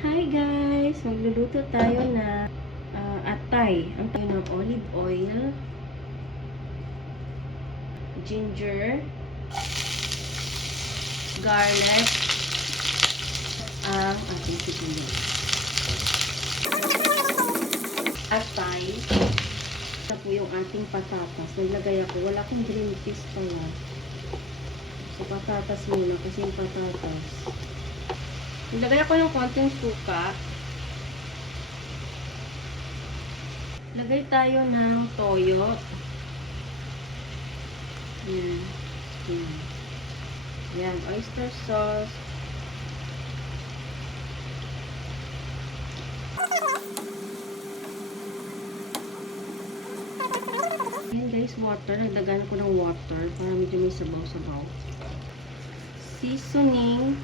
Hi guys! Magluluto tayo na ah, atay. Ang tayo ng olive oil, ginger, garlic, ang ating sibuyas. Atay. Ito po yung ating patatas. Naglagay ako. Wala akong green peas pala. So, patatas muna kasi yung patatas. Naglagay ako ng konting suka. Lagay tayo ng toyo. Yan. Yan. Yan. Oyster sauce. Yan guys, water. Nagdagan ko ng water para medyo may sabaw-sabaw. Seasoning.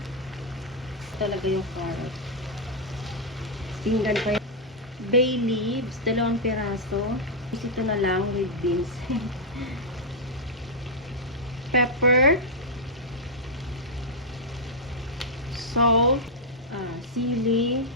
Talaga yung carrot. Pinggan pa yan. Bay leaves, dalawang piraso. Tapos ito na lang with beans. Pepper. Salt. Ah, sili.